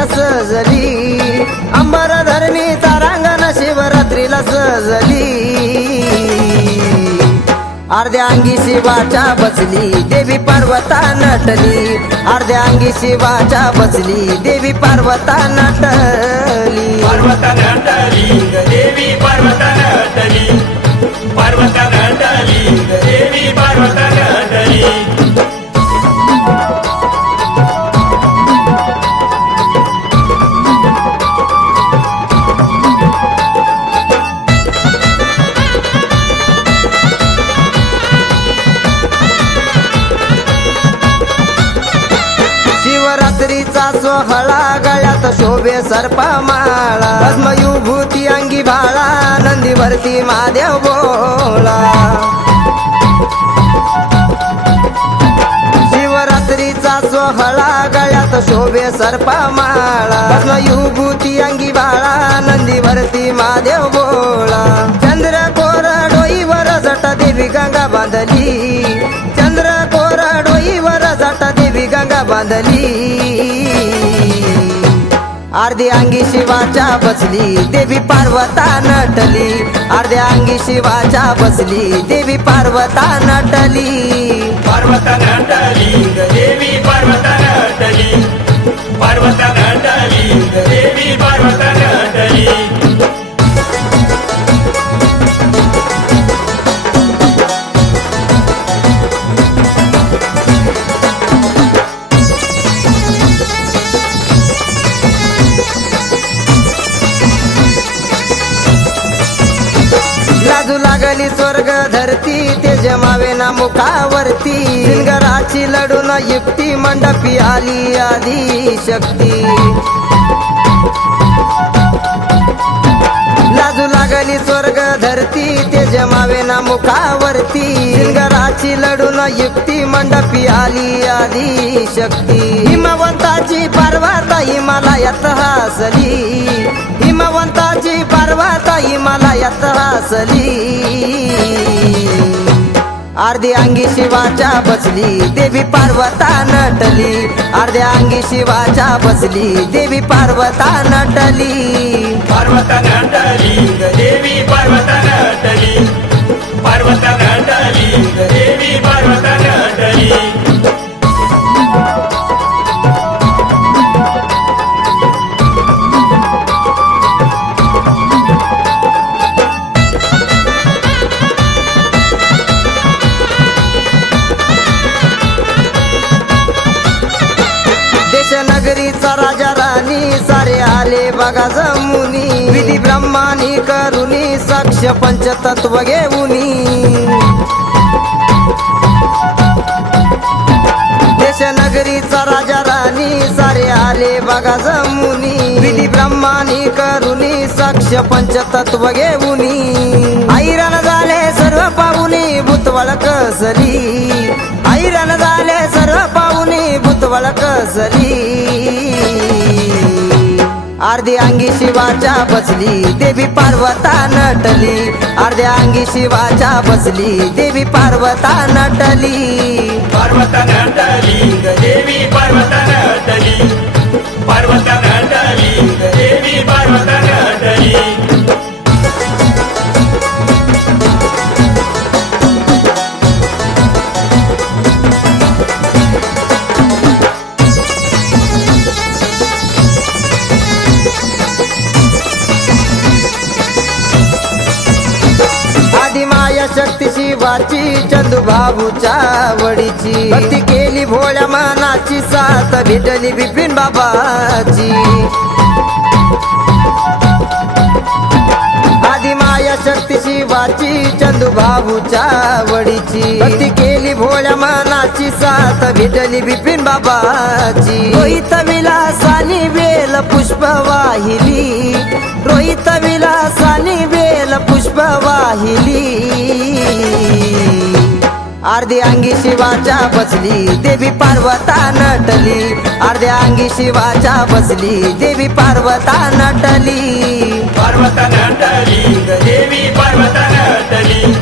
शिवरात्रीला सजली, अंबर धरणी तारांगण शिवरात्रीला सजली। अर्ध्या अंगी शिवाच्या बसली देवी पार्वता नटली, अर्ध्या अंगी शिवाच्या बसली देवी पार्वता नटली। पार्वता नटली देवी पार्वता नटली, पार्वता नटली देवी पार्वता नटली। शिवरात्रीचा सोहळा गळ्यात शोभे सर्पमाळा, भस्मयुभूती अंगी भाळा नंदीवरती महादेव बोला। शिवरात्रीचा सोहळा गळ्यात शोभे सर्पमाळा, भस्मयुभूती अंगी भाळा नंदीवरती महादेव बोला। चंद्रकोर डोईवर जट देवी गंगा बांधली, चंद्रकोर डोईवर जट देवी गंगा बांधली। अर्धी अंगी शिवाच्या बसली देवी पार्वता नटली, अर्ध्या अंगी शिवाच्या बसली देवी पार्वता नटली। पार्वता नटली देवी पार्वता नटली, पार्वता नटली देवी पार्वता नटली। लाजू लागली स्वर्ग धरती ते जमावे ना मुखावरती, सिंगराची लढून युक्ती मंडपी आली आदी शक्ती। लाजू लागली स्वर्ग धरती ते जमावे ना मुखावरती, सिंगराची लढून युक्ती मंडपी आली आदी शक्ती। हिमवंताची पार्वता हिमालयात हसली, हिमवंताची पार्वता हिमालयात हसली। अर्धी अंगी शिवाच्या बसली देवी पार्वता नटली, अर्ध्या अंगी शिवाच्या बसली देवी पार्वता नटली। पार्वता नटली देवी पार्वता नटली, पार्वता नटली देवी पार्वता नटली। नगरीचा राजा राणी सारे आले बघा जमुनी, विधी ब्रह्मानी करुनी साक्ष पंचतत्व घेऊनी। देश नगरीचा राजा राणी सारे आले बघा जमुनी, विधी ब्रह्मानी करुनी साक्ष पंचतत्व घेऊनी। ऐरण झाले सर्व पाहुनी भूतवळ कसली, ऐरण झाले सर्व पाहुनी भूतवळ कसली। अर्धी अंगी शिवाच्या बसली देवी पार्वता नटली, अर्ध्या अंगी शिवाच्या बसली देवी पार्वता नटली। पार्वता नटली देवी पार्वता नटली, पार्वता नटली देवी पार्वता नटली। शक्ती शिवाची चंदू बाबूच्या वडीची, भक्ती केली भोळ्या मनाची साथ भेटली बिपिन बाबाची। आदिमाया शक्ती शिवाची चंदू बाबूच्या वडीची, भक्ती केली भोळ्या मनाची साथ भेटली बिपिन बाबाची। रोहित विलासानी बेल पुष्प वाहिली, रोहित विलासानी बेल पुष्प वाहिली। अर्धी अंगी शिवाच्या बसली देवी पार्वता नटली, अर्ध्या अंगी शिवाच्या बसली देवी पार्वता नटली। पार्वता नटली देवी पार्वता नटली,